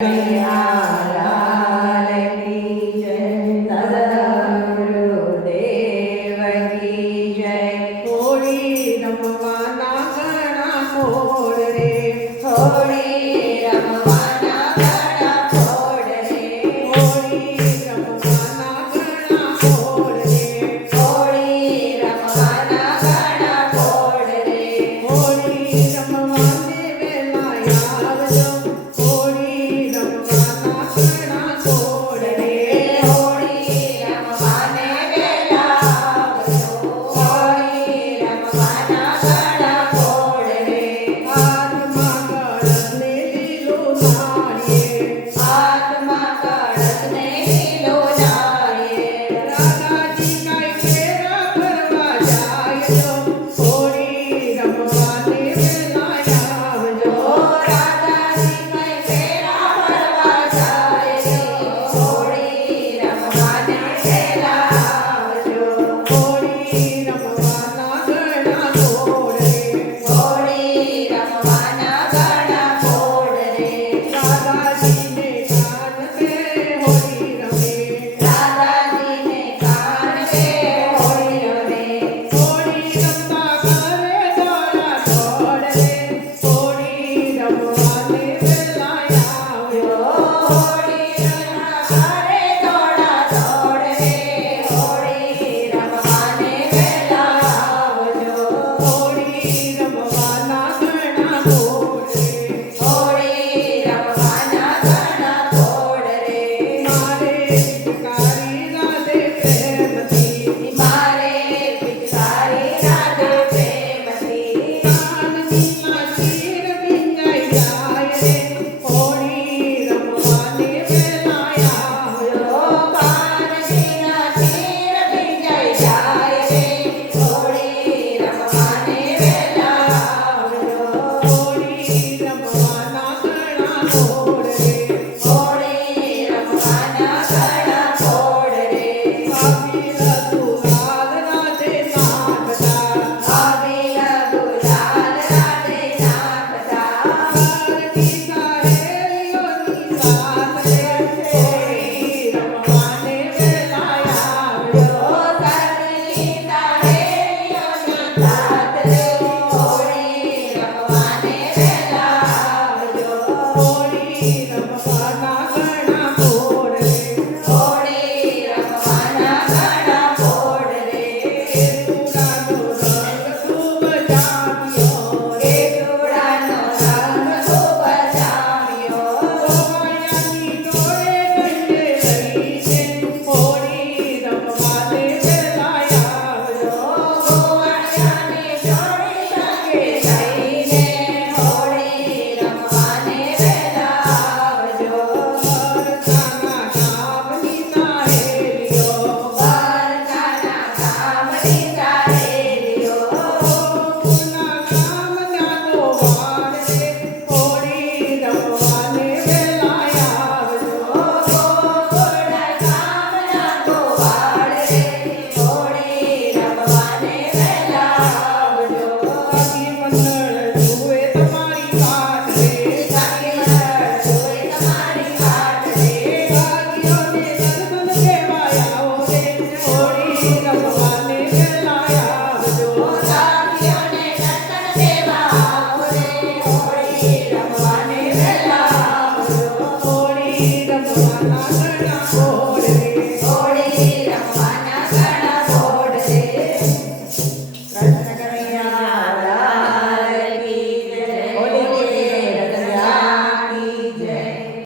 लाल की जय, सद्गुरुदेव की जय। होली रमवाना घना फोड़ रे, होली रमवाना घना फोड़ रे, होली रमवाना घना फोड़ रे, होली रमवाना घना फोड़ रे, होली रमवाने वेला आवजो, होली रमवाना घना फोड़ रे, होली रमवाने वेला आवजो, होली रमवाना घना फोड़ रे। हाथમાં કળશને લીલો નાળિયેર, હાથમાં કળશને લીલો નાળિયેર, રાધાજી કાંઈ ફેરા ફરવા જાય જો, હોળી રમવાને વેલા આવજો, રાધાજી કાંઈ ફેરા ફરવા જાય જો, હોળી રમવાને વેલા આવજો, હોળી રમવાના ઘણા ફોડ રે, હોળી રમવાના ઘણા ફોડ રે, રાધાજી